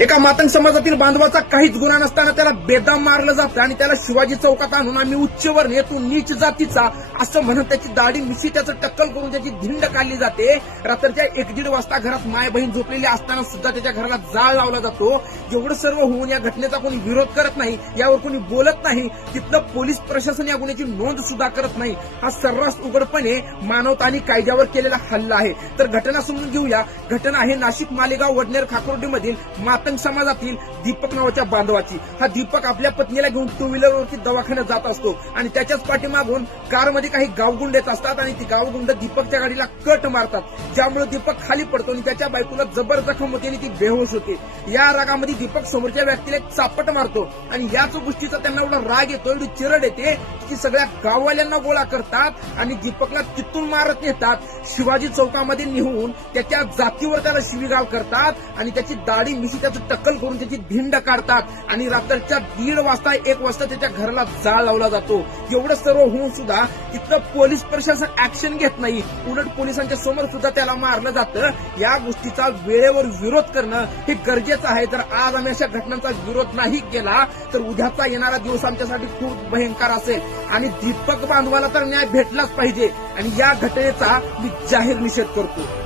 एका मातंग समाजातील बांधवाचा काहीच गुन्हा नसताना त्याला बेदम मारलं जातं आणि त्याला शिवाजी चौकात आणून आम्ही उच्चवर्णीय तू नीच जातीचा असं म्हणून त्याची दाढी मिशी त्याचं टक्कल करून त्याची धिंड काढली जाते। रात्रीच्या 1-1:30 वाजता घरात माय बहीण झोपलेली असताना सुद्धा त्याच्या घराला जाळ लावला जातो। एवढं सर्व होऊन या घटनेचा कोणी विरोध करत नाही, यावर कोणी बोलत नाही, तिथलं पोलीस प्रशासन या गुन्ह्याची नोंद सुद्धा करत नाही। हा सर्रास उघडपणे मानवता आणि कायद्यावर केलेला हल्ला आहे। तर घटना समजून घेऊया। घटना आहे नाशिक मालेगाव वडनेर खाकुर्डी मधील मातंग समाजातील दीपक नावाच्या बांधवाची। हा दीपक आपल्या पत्नीला घेऊन 2 व्हीलरवरती दवाखान्यात जात असतो आणि त्याच्याच पाठीमागून कारमध्ये काही गावगुंड येत असतात आणि ती गावगुंड दीपकच्या गाडीला कट मारतात, ज्यामुळे दीपक खाली पडतो आणि त्याच्या बायकोला जबर जखम होते आणि ती बेहोश होते। या रागामध्ये दीपक समोरच्या व्यक्तीला एक चापट मारतो आणि याच गोष्टीचा त्यांना एवढा राग येतो, एवढी चिरड येते की सगळ्या गाववाल्यांना गोळा करतात आणि दीपकला तिथून मारत नेतात शिवाजी चौकामध्ये नेऊन त्याच्या जातीवर त्याला शिवीगाळ करतात आणि त्याची दाढी मिशी त्याचं टक्कल करून त्याची धिंड काढतात आणि रात्रीच्या 1:30 वाजता 1 वाजता त्याच्या घराला जाळ लावला जातो। एवढं सर्व होऊन सुद्धा तिथलं पोलीस प्रशासन ऍक्शन घेत नाही, उलट पोलिसांच्या समोर सुद्धा त्याला मारलं जातं। या गोष्टीचा वेळेवर विरोध करणं हे गरजेचं आहे। जर आज आम्ही अशा घटनांचा विरोध नाही केला तर उद्याचा येणारा दिवस आमच्यासाठी खूप भयंकर असेल आणि दीपक बांधवाला तर न्याय भेटलाच पाहिजे आणि या घटनेचा मी जाहीर निषेध करतो।